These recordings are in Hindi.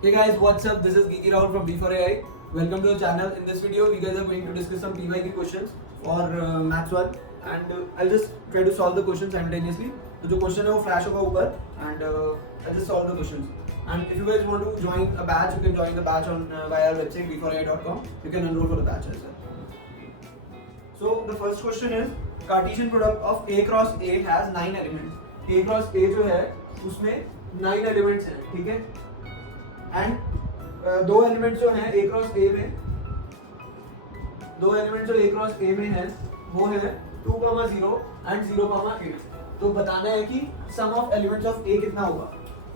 Hey guys, what's up? This is Geeky Rahul from B4AI. Welcome to the channel. In this video, we guys are going to discuss some PYQ questions for Maths 1 and I'll just try to solve the questions simultaneously. तो जो question है वो flash होगा ऊपर and I'll just solve the questions. And if you guys want to join a batch, you can join the batch on via our website b4ai.com. You can enroll for the batch as well. So the first question is Cartesian product of A cross A has 9 elements. A cross A जो है उसमें 9 elements हैं, ठीक है? एंड दो एलिमेंट्स जो हैं ए क्रॉस ए में, दो एलिमेंट्स जो ए क्रॉस ए में हैं वो है 2,0 एंड 0,8. तो बताना है कि सम ऑफ एलिमेंट्स ऑफ ए कितना होगा,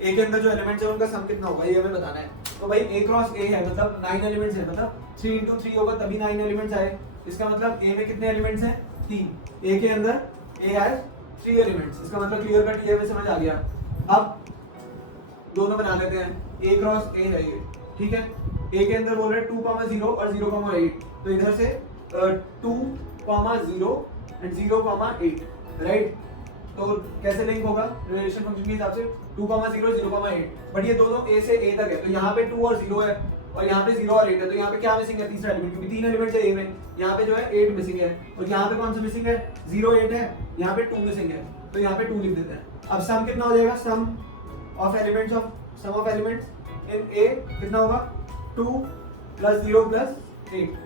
ए के अंदर जो एलिमेंट्स है उनका सम कितना होगा, ये हमें बताना है. तो भाई ए क्रॉस ए है मतलब 9 एलिमेंट्स है, मतलब 3 into 3 होगा तभी 9 एलिमेंट्स आए. इसका मतलब ए में कितने एलिमेंट्स हैं? 3. ए के अंदर ए हैज 3 एलिमेंट्स. इसका मतलब क्लियर कट ये हमें समझ आ गया. अब दोनों बना लेते हैं. ए क्रॉस ए है ये, ठीक है. ए के अंदर बोल रहे हैं 2,0 और 0,8. तो इधर से 2,0 एंड 0,8, राइट. तो कैसे लिंक होगा रिलेशन फंक्शन के हिसाब से? 2,0 0,8. बट ये दोनों ए से ए तक है, तो यहाँ पे 2 और 0 है और यहाँ पे 0 और 8 है. तो यहाँ पे क्या मिसिंग है? तीसरा एलिमेंट, क्योंकि 3 एलिमेंट है ए में. यहाँ पे जो है 8 मिसिंग है. और यहाँ पे कौन सा मिसिंग है? 0 8 है. यहाँ पे 2 मिसिंग है, तो यहाँ पे 2 लिख देते हैं. अब सम कितना हो जाएगा? सम ऑफ एलिमेंट्स इन ए कितना होगा? 2 + 0 + 8.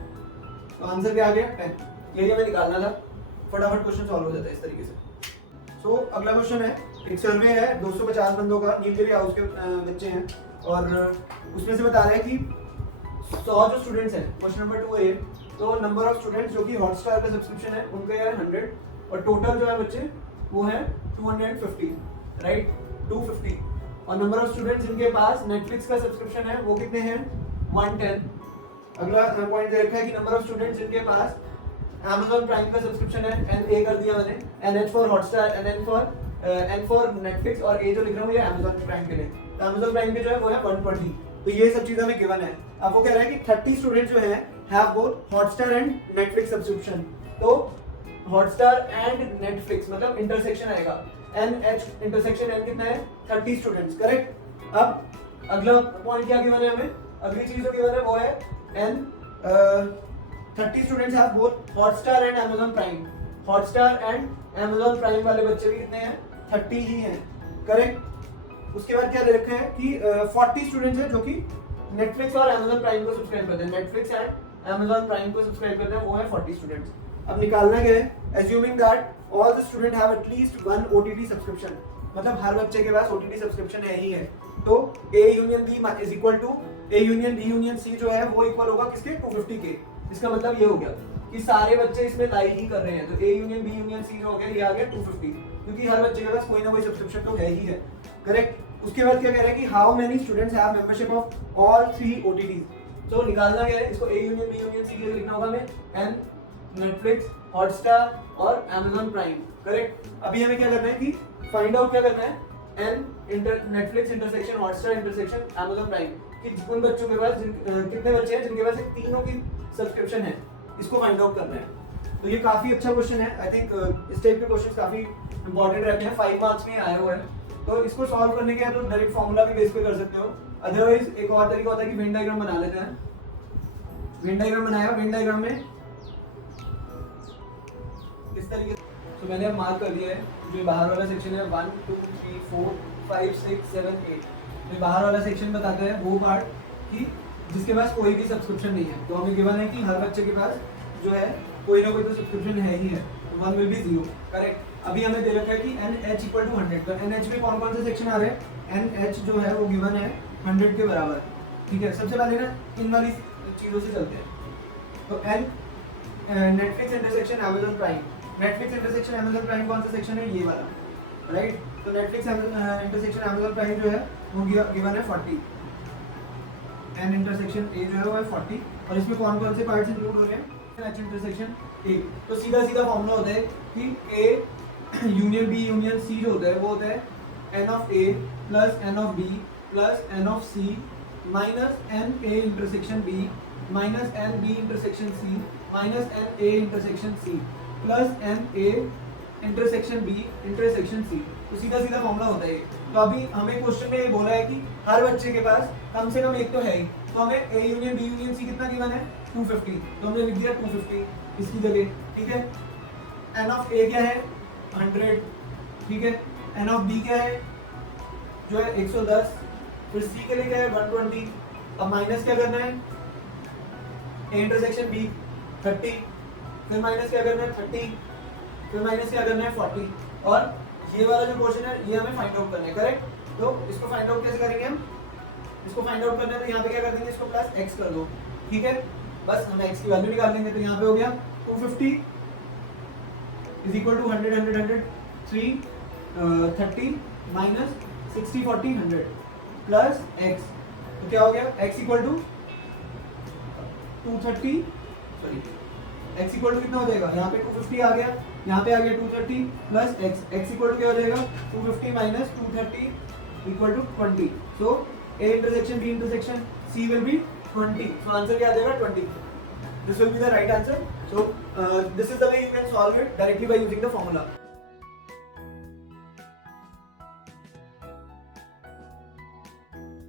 तो आंसर क्या आ गया? 10. ये हमें निकालना था. फटाफट क्वेश्चन सॉल्व हो जाता है इस तरीके से. सो अगला क्वेश्चन है, एक सर्वे है 250 बंदों का, नीलगिरी हाउस के बच्चे हैं और उसमें से बता रहे हैं कि 100 जो स्टूडेंट्स हैं, क्वेश्चन नंबर 2 है. तो नंबर ऑफ स्टूडेंट्स जो कि हॉटस्टार का सब्सक्रिप्शन है उनका है 100 और टोटल जो है बच्चे वो है 250, राइट. 250. और नंबर ऑफ स्टूडेंट्स जिनके पास नेटफ्लिक्स का सब्सक्रिप्शन है वो कितने हैं? 110. अगला पॉइंट दे रखा है कि नंबर ऑफ स्टूडेंट्स जिनके पास Amazon प्राइम का सब्सक्रिप्शन है, NA कर दिया मैंने, NH for Hotstar, N for Netflix और A जो लिख रहा हूँ ये Amazon प्राइम के लिए. तो Amazon प्राइम के जो है वो है 120. तो ये सब चीजें हमें गिवन है. अब वो कह रहा है कि 30 स्टूडेंट्स जो हैं have both Hotstar and Netflix subscription. तो हॉटस्टार एंड नेटफ्लिक्स मतलब इंटरसेक्शन आएगा. NH इंटरसेक्शन N कितना है? 30 स्टूडेंट्स, करेक्ट. अब अगला पॉइंट क्या गिवन है हमें? अगली चीज जो गिवन है वो है N 30 students have both Hotstar and Amazon prime. Hotstar and Amazon prime वाले बच्चे भी कितने हैं? 30 ही हैं, करेक्ट. उसके बाद क्या दे रखा है कि 40 स्टूडेंट्स हैं जो कि नेटफ्लिक्स और Amazon प्राइम को सब्सक्राइब करते हैं. नेटफ्लिक्स एंड Amazon प्राइम को सब्सक्राइब करते हैं, वो है 40 स्टूडेंट्स. अब निकालना क्या है? assuming that all the student have at least one OTT subscription, मतलब हर बच्चे के पास OTT सब्सक्रिप्शन है ही है. तो A union B is equal to A union B union C जो है वो इक्वल होगा किसके? 250 के. इसका मतलब ये हो गया कि सारे बच्चे इसमें लाई ही कर रहे हैं. तो A union B union C जो हो गया ये आ गया 250, क्योंकि हर बच्चे के पास कोई ना कोई सब्सक्रिप्शन तो है ही है, करेक्ट. उसके बाद क्या कह रहा है कि how many students have membership of all 3 OTTs. तो निकालना क्या है? इसको A union B union C के लिए लिखना होगा हमें N नेटफ्लिक्स, हॉटस्टार और Amazon प्राइम, करेक्ट. अभी हमें क्या करना है कि फाइंड आउट क्या करना है? Netflix intersection Hotstar intersection Amazon prime कि उन बच्चों के पास कितने बच्चे हैं जिनके पास तीनों की सब्सक्रिप्शन है, इसको फाइंड आउट करना है. तो ये काफी अच्छा क्वेश्चन है. आई थिंक इस टाइप के क्वेश्चन काफी इंपॉर्टेंट रहते हैं. 5 मार्क्स में आए हुए हैं. तो इसको सॉल्व करने के लिए तो डायरेक्ट फॉर्मूला भी बेस पे कर सकते हो. अदरवाइज एक और तरीका होता है कि वेन डायग्राम बना लेते हैं. वेन डायग्राम बनाया, वेन डायग्राम में इस तरीके से. तो मैंने अब मार्क कर दिया है. जो बाहर वाला सेक्शन है 1 2 3 4 5 6 7 8, जो बाहर वाला सेक्शन बताता है वो पार्ट कि जिसके पास कोई भी सब्सक्रिप्शन नहीं है. तो हमें गिवन है कि हर बच्चे के पास जो है कोई ना कोई तो सब्सक्रिप्शन है ही है. तो 1 विल बी 0, करेक्ट. अभी हमें दे रखा है कि NH = 100. तो NH में कौन कौन से सेक्शन आ रहे हैं? NH जो है वो गिवन है 100 के बराबर, ठीक है. सबसे पहले ना इन वाली चीज़ों से चलते हैं. तो N Netflix intersection Amazon prime. Netflix intersection Amazon prime कौन सा सेक्शन है? ये वाला, राइट. तो नेटफ्लिक्स इंटरसेक्शन Amazon प्राइम जो है वो गिवन है 40. N इंटरसेक्शन A जो है वो है 40. और इसमें कौन कौन से पार्ट्स इंक्लूड हो रहे हैं? H intersection A. तो सीधा सीधा फॉर्मूला होता है कि A union B union C जो होता है वो होता है N of A plus N of B plus N of C minus N A intersection B minus N B intersection C minus N A intersection C plus N A intersection B intersection C. तो सीधा सीधा फॉर्मूला होता है. तो अभी हमें क्वेश्चन में ये बोला है कि हर बच्चे के पास कम से कम एक तो है ही, तो हमें A union B union C कितना गिवन है 250, तो हमने लिख दिया 250 इसकी जगह, ठीक है। n ऑफ A क्या है 100, ठीक है। n ऑफ B क्या है जो है 110, फिर C के लिए क्या है 120, अब माइनस क्या करना है A इंटरसेक्शन B 30, फिर माइनस क्या करना है 30, फिर माइनस क्या करना है 40, और ये वाला जो पोर्शन है ये हमें फाइंड आउट करना है, करेक्ट। तो इसको फाइंड आउट कैसे करेंगे हम, इसको फाइंड आउट करना है तो यहाँ पे क्या कर देंगे, इसको प्लस x कर दो, ठीक है। बस हम x की वैल्यू निकाल लेंगे, तो यहाँ पे हो गया 250 is equal to 100 100 100 3 30 minus 60 40 100 plus x, तो क्या हो गया x equal to 230, sorry x equal to कितना हो जाएगा, यहाँ पे 250 आ गया, यहाँ पे आ गया 230 प्लस x इक्वल टू क्या हो जाएगा 250 minus 230 equal to 20, so A intersection B intersection C will be 20, so answer क्या आ जाएगा 20, this will be the right answer. So this is the way you can solve it directly by using the formula.